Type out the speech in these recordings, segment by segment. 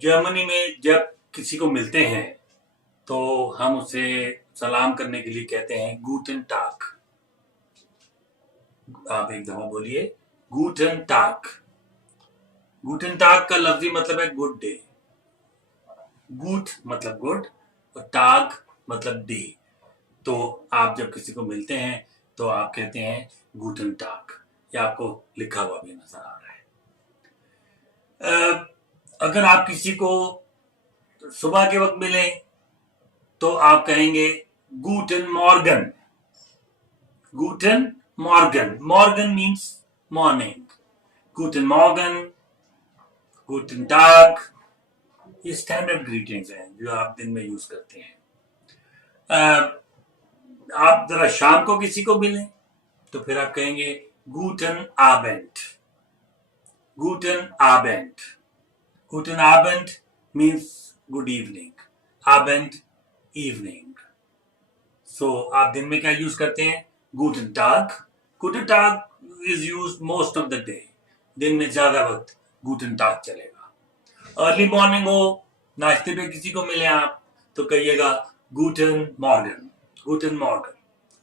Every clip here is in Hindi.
जर्मनी में जब किसी को मिलते हैं तो हम उसे सलाम करने के लिए कहते हैं गूटन टाग। आप एक दफा बोलिए, गूटन टाग। गूटन टाग का लफ्जी मतलब है गुड डे। गूट मतलब गुड और टाग मतलब डे। तो आप जब किसी को मिलते हैं तो आप कहते हैं गूटन टाग। या आपको लिखा हुआ भी नजर आ रहा है। अगर आप किसी को सुबह के वक्त मिलें तो आप कहेंगे गूटन मॉर्गन। गूटन मॉर्गन, मॉर्गन मीन्स मॉर्निंग। गूटन मॉर्गन, गूटन टाग, ये स्टैंडर्ड ग्रीटिंग्स हैं जो आप दिन में यूज करते हैं। आप जरा शाम को किसी को मिलें तो फिर आप कहेंगे गूटन आबेंड। गूटन आबेंड, गूटन आबेंड मीन्स गुड इवनिंग, आबेंड इवनिंग। सो आप दिन में क्या यूज करते हैं? गूटन टाग। गूटन टाग is use most of the day. दिन में ज्यादा वक्त गूटन टाग चलेगा। अर्ली मॉर्निंग हो, नाश्ते पे किसी को मिले आप तो कहिएगा गूटन मॉर्गन, गूटन मॉर्गन।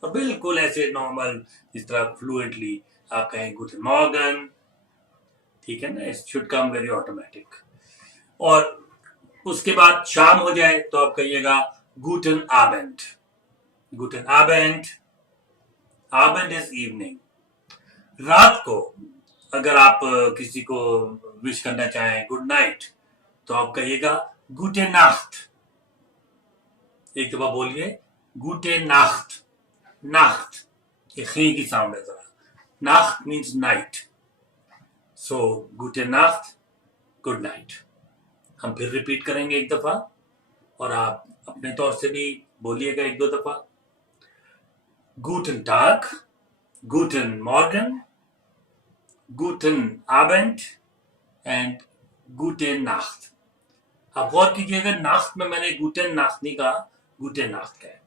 और बिल्कुल ऐसे नॉर्मल जिस तरह फ्लुएंटली आप कहें गूटन मॉर्गन, ठीक है ना? It should come very automatic. और उसके बाद शाम हो जाए तो आप कहिएगा गूटन आबेंड। गूटन आबेंड, आबेंड इज इवनिंग। रात को अगर आप किसी को विश करना चाहें गुड नाइट तो आप कहिएगा गुटे नाख्त। एक दफा बोलिए, गुटे नाख्त। नाख्त ये खी की साउंड है जरा। नाख्त मीन्स नाइट। सो गुटे नाख्त, गुड नाइट। हम फिर रिपीट करेंगे एक दफा और आप अपने तौर से भी बोलिएगा एक दो दफा। गूटन टाग, गूटन मॉर्गन, गूटन आबेंड एंड गुटे नाख्त। आप गौर कीजिएगा, नाख्त में मैंने गुटेन नाख्त नहीं कहा, गुटे नाख्त का है।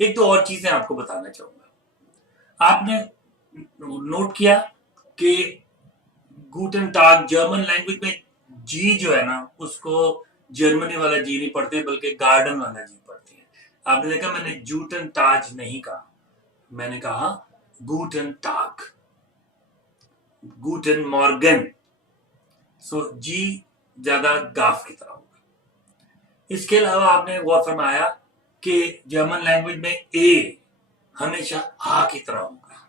एक दो और चीजें आपको बताना चाहूंगा। आपने नोट किया कि गूटन टाग जर्मन लैंग्वेज में जी जो है ना उसको जर्मनी वाला जी नहीं पढ़ते बल्कि गार्डन वाला जी पढ़ते हैं। आपने देखा मैंने जूटन ताज नहीं कहा, मैंने कहा गूटन टाग, गूटन मॉर्गन। सो जी ज्यादा गाफ की तरह होगा। इसके अलावा आपने गौर फरमाया कि जर्मन लैंग्वेज में ए हमेशा आ की तरह होगा,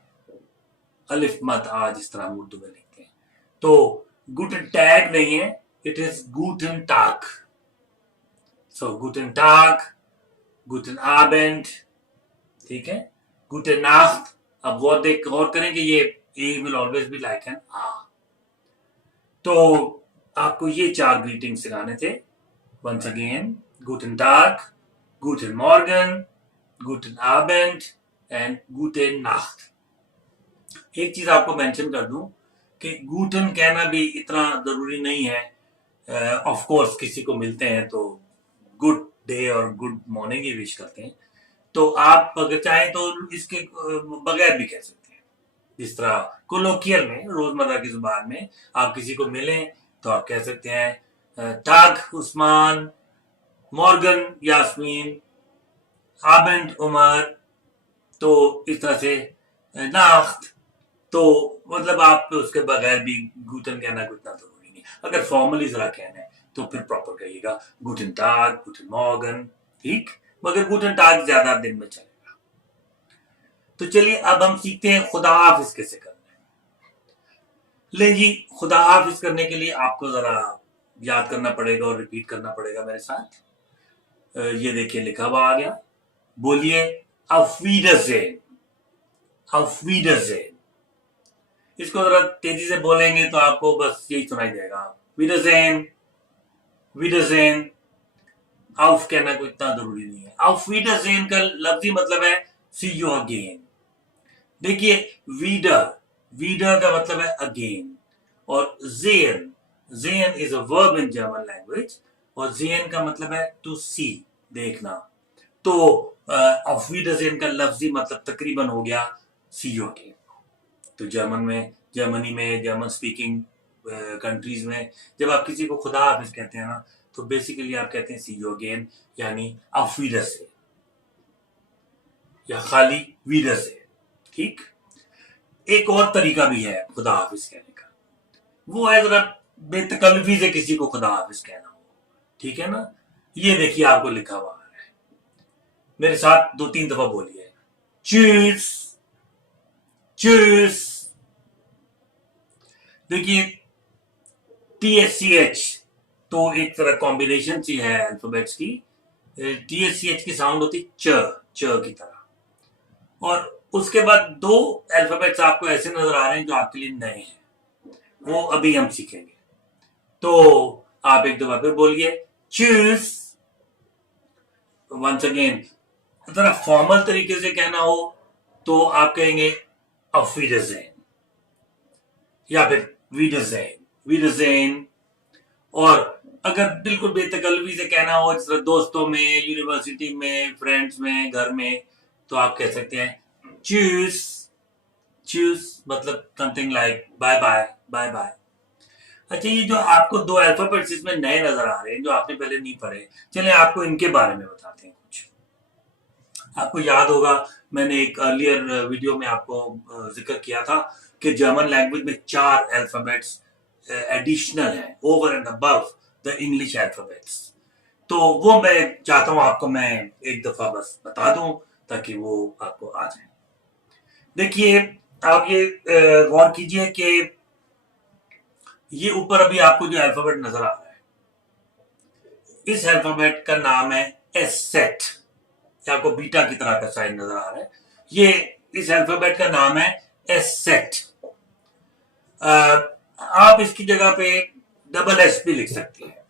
अलिफ मत आ जिस तरह हम उर्दू में लिखते हैं। तो गुटन टैग नहीं है, इट इज गूटन टाग। सो गूटन टाग, गूटन आबेंड, ठीक है, गूटन नाख्त। अब गौर करें कि ये A will always be like an आ। तो आपको ये चार ग्रीटिंग सिखाने थे। वंस अगेन, गूटन टाग, गूटन मॉर्गन, गूटन आबेंड एंड गूटन नाख्त। एक चीज आपको मेंशन कर दूं कि गूटन कहना भी इतना जरूरी नहीं है। ऑफ कोर्स किसी को मिलते हैं तो गुड डे और गुड मॉर्निंग ही विश करते हैं। तो आप अगर चाहें तो इसके बगैर भी कह सकते हैं। जिस तरह कोलोकियल में, रोजमर्रा की जुबान में आप किसी को मिलें तो आप कह सकते हैं टाग उस्मान, मॉर्गन यास्मीन, आबेंड उमर। तो इस तरह से नाख्त। तो मतलब आप उसके बगैर भी गूटन कहना कुछ ना जरूरी नहीं। अगर फॉर्मली जरा कहना है तो फिर प्रॉपर कहिएगा गूटन टाग, गूटन मॉर्गन, ठीक। मगर गूटन टाग ज्यादा दिन में चलेगा। तो चलिए अब हम सीखते हैं खुदा हाफिज कैसे करना है। ले जी, खुदा हाफिज करने के लिए आपको जरा याद करना पड़ेगा और रिपीट करना पड़ेगा मेरे साथ। ये देखिए लिखा हुआ आ गया। बोलिए auf Wiedersehen, auf Wiedersehen। इसको जरा तेजी से बोलेंगे तो आपको बस यही सुनाई देगा, Wiedersehen, Wiedersehen। auf कहना कोई इतना जरूरी नहीं है। auf Wiedersehen का लफ्जी मतलब है see you again। देखिए wieder, wieder का मतलब है अगेन। और sehen, sehen is a verb in German language और sehen का मतलब है to see, देखना। तो auf Wiedersehen का लफ्जी मतलब तकरीबन हो गया see you again। तो जर्मनी में, जर्मन स्पीकिंग कंट्रीज में जब आप किसी को खुदा हाफिज कहते हैं ना, तो बेसिकली आप कहते हैं सी यू अगेन, यानी auf Wiedersehen या खाली वीडर से। ठीक, एक और तरीका भी है खुदा हाफिज कहने का, वो है जरा बेतकल्लुफी से किसी को खुदा हाफिज कहना हो। ठीक है ना, ये देखिए आपको लिखा हुआ है, मेरे साथ 2-3 दफा बोलिए, चीज चीज। देखिए TSCH तो एक तरह कॉम्बिनेशन सी है अल्फाबेट्स की। TSCH की साउंड होती च की तरह, और उसके बाद 2 अल्फाबेट्स आपको ऐसे नजर आ रहे हैं जो आपके लिए नए हैं, वो अभी हम सीखेंगे। तो आप एक दफा फिर बोलिए चीज। वंस अगेन, जरा फॉर्मल तरीके से कहना हो तो आप कहेंगे auf Wiedersehen या फिर वीडरजेन। और अगर बिल्कुल बेतकल्लुफी से कहना हो, जिस तरह दोस्तों में, यूनिवर्सिटी में, फ्रेंड्स में, घर में, तो आप कह सकते हैं चूज। चूज मतलब something like bye bye, bye bye. अच्छा, ये जो आपको 2 अल्फाबेट्स इसमें नए नजर आ रहे हैं जो आपने पहले नहीं पढ़े, चले आपको इनके बारे में बताते हैं कुछ। आपको याद होगा, मैंने एक अर्लियर वीडियो में आपको जिक्र किया था कि जर्मन लैंग्वेज में 4 अल्फाबेट्स एडिशनल है over and above the English alphabets. तो वो मैं चाहता हूं आपको मैं एक दफा बस बता दूं ताकि वो आपको आ जाए। देखिए, आप ये गौर कीजिए कि ये ऊपर अभी आपको जो अल्फाबेट नजर आ रहा है, इस अल्फाबेट का नाम है एस सेट। आपको बीटा की तरह का साइन नजर आ रहा है, ये इस अल्फाबेट का नाम है एस सेट। आप इसकी जगह पे डबल एस भी लिख सकते हैं।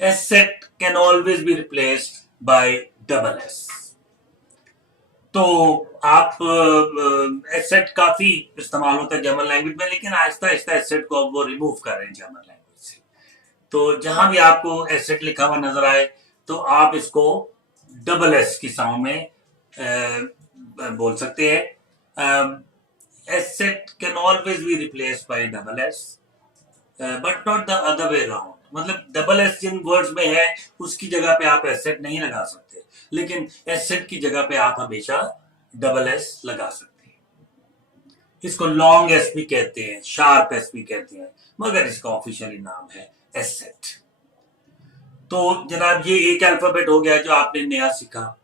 S set can always be replaced by double S. तो आप एस सेट काफी इस्तेमाल होता है जर्मन लैंग्वेज में, लेकिन आहिस्ता आहिस्ता एस सेट को अब वो रिमूव कर रहे हैं जर्मन लैंग्वेज से। तो जहां भी आपको एस सेट लिखा हुआ नजर आए तो आप इसको डबल एस की साउंड में बोल सकते हैं। S set can always be replaced by double S but not the other way around. मतलब डबल एस जिन वर्ड्स में है उसकी जगह पे आप एस सेट नहीं लगा सकते, लेकिन एस सेट की जगह पे आप हमेशा डबल एस लगा सकते हैं। इसको लॉन्ग एस भी कहते हैं, शार्प एस भी कहते हैं, मगर इसका ऑफिशियली नाम है एस सेट। तो जनाब, ये एक अल्फाबेट हो गया जो आपने नया सीखा।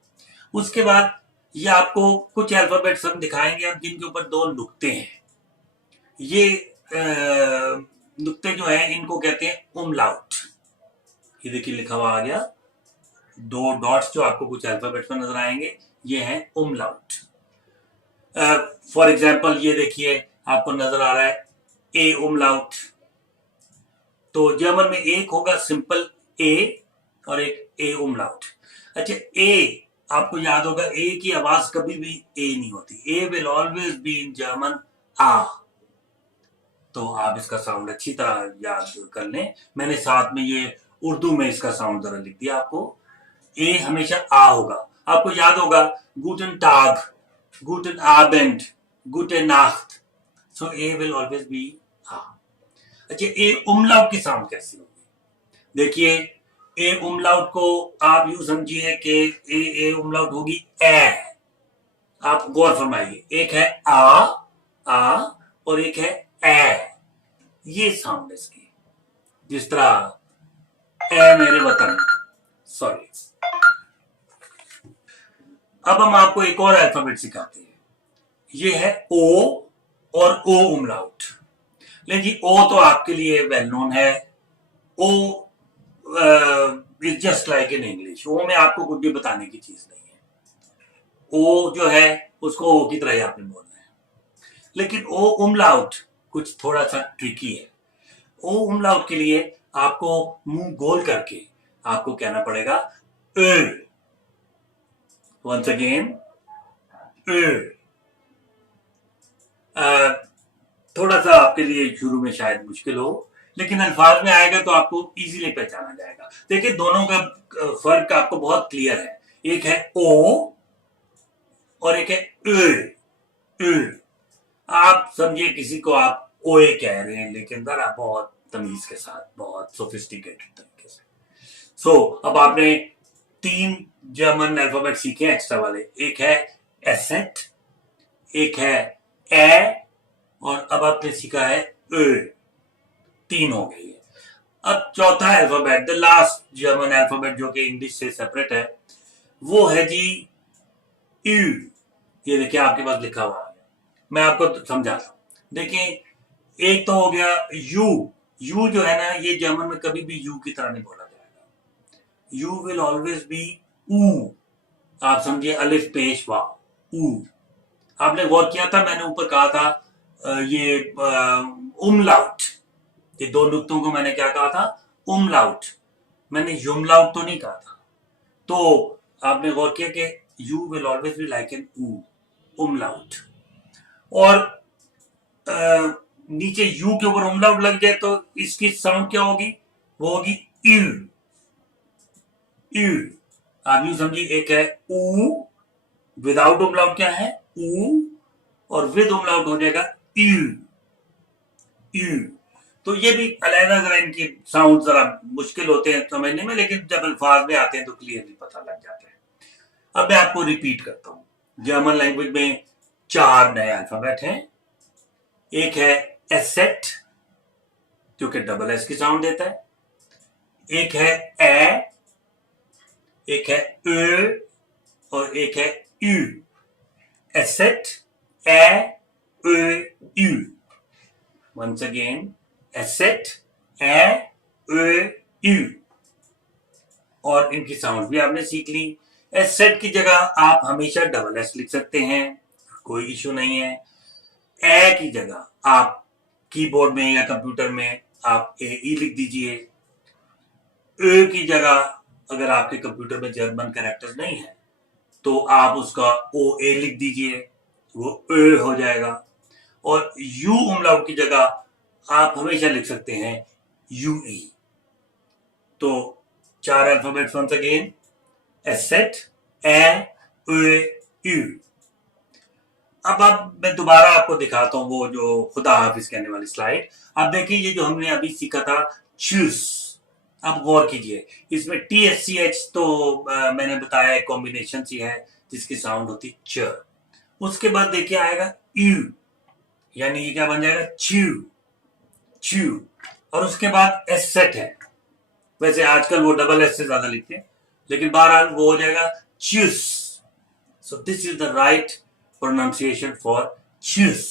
उसके बाद ये आपको कुछ अल्फाबेट्स हम दिखाएंगे अब जिनके ऊपर 2 नुक्ते हैं। ये नुक्ते जो है इनको कहते हैं उमलाउट। ये देखिए लिखा हुआ आ गया, 2 डॉट्स जो आपको कुछ अल्फाबेट्स में नजर आएंगे, ये है उमलाउट। फॉर एग्जाम्पल ये देखिए आपको नजर आ रहा है ए उमलाउट। तो जर्मन में एक होगा सिंपल ए और एक ए उमलाउट। अच्छा, ए आपको याद होगा, ए की आवाज कभी भी ए नहीं होती, A will always be in German आ। तो आप इसका साउंड अच्छी तरह याद कर लें। मैंने साथ में ये उर्दू में इसका साउंड जरा लिख दिया आपको। ए हमेशा आ होगा। आपको याद होगा गुटन टाग, गुटन आबेंड, गुटे नाख्त। सो ए विल ऑलवेज बी आ। अच्छा, ए उमलाउट की साउंड कैसी होगी? देखिए, ए उमलाउट को आप यूं समझिए कि ए उमलाउट होगी ए। आप गौर फरमाइए, एक है आ और एक है ए। ये साउंड इसकी, जिस तरह ए मेरे वतन, सॉरी। अब हम आपको एक और अल्फाबेट सिखाते हैं, ये है ओ और ओ उमलाउट। लेकिन जी, ओ तो आपके लिए वेल नोन है। O is just like in English. O में आपको कुछ भी बताने की चीज नहीं है। ओ जो है उसको ओ की तरह ही आपने बोलना है। लेकिन ओ उमलाउट कुछ थोड़ा सा ट्रिकी है। ओ उमलाउट के लिए आपको मुंह गोल करके आपको कहना पड़ेगा वंस अगेन। थोड़ा सा आपके लिए शुरू में शायद मुश्किल हो, लेकिन अल्फाज में आएगा तो आपको इजीली पहचाना जाएगा। देखिए, दोनों का फर्क आपको बहुत क्लियर है। एक है ओ और एक है आप समझिए किसी को आप ओए कह रहे हैं, लेकिन जरा बहुत तमीज के साथ, बहुत सोफिस्टिकेटेड तरीके से। सो अब आपने 3 जर्मन अल्फाबेट सीखे एक्स्ट्रा वाले, एक है एसेट, एक है ए, और अब आपने सीखा है ए। 3 हो गई है। अब चौथा alphabet, the last German alphabet जो कि इंग्लिश से सेपरेट है, वो है जी यू। ये देखिए आपके पास लिखा हुआ है, मैं आपको समझाता हूं। देखिए एक तो हो गया यू। यू जो है ना, ये जर्मन में कभी भी यू की तरह नहीं बोला जाएगा। यू विल ऑलवेज बी ऊ। आप समझिए अलिफ पेश वाव, ऊ। आपने गौर किया था, मैंने ऊपर कहा था ये उमलाउट, ये 2 नुक्तों को मैंने क्या कहा था, उमलाउट। मैंने युमलाउट तो नहीं कहा था। तो आपने गौर किया कि you will always be like N ऊ, उमलाउट। और नीचे यू के ऊपर उमलाउट लग जाए तो इसकी साउंड क्या होगी, वो होगी यू। यू आप यू समझिए, एक है ऊ, विदाउट उमलाउट क्या है ऊ, और विद उमलाउट हो जाएगा यू, यू। तो ये भी अलग जरा इनकी साउंड जरा मुश्किल होते हैं समझने में, लेकिन जब अल्फाज में आते हैं तो क्लियरली पता लग जाता है। अब मैं आपको रिपीट करता हूं। जर्मन लैंग्वेज में 4 नए अल्फाबेट हैं। एक है एसेट, जो कि डबल एस की साउंड देता है। एक है ए, एक है ए, और एक है U. Asset, A, U. Once again, asset, A, U. और इनकी साउंड भी आपने सीख ली। एसेट की जगह आप हमेशा डबल एस लिख सकते हैं, कोई इशू नहीं है। ए की जगह आप कीबोर्ड में या कंप्यूटर में आप ए ई लिख दीजिए। ए की जगह अगर आपके कंप्यूटर में जर्मन कैरेक्टर्स नहीं है तो आप उसका ओ ए लिख दीजिए, वो ए हो जाएगा। और यू उमलाउट की जगह आप हमेशा लिख सकते हैं यू ई। तो 4 alphabets once again, asset, A, U. अब मैं दोबारा आपको दिखाता हूं वो जो खुदा हाफिज कहने वाली स्लाइड। आप देखिए ये जो हमने अभी सीखा था चूस, अब गौर कीजिए, इसमें टी एच सी एच तो मैंने बताया एक कॉम्बिनेशन सी है जिसकी साउंड होती च। उसके बाद देखिए आएगा यू, यानी ये क्या बन जाएगा च्यू, च्यू। और उसके बाद एसेट है, वैसे आजकल वो डबल एस से ज्यादा लिखते हैं, लेकिन बहरहाल वो हो जाएगा chews. So this is the right pronunciation for choose.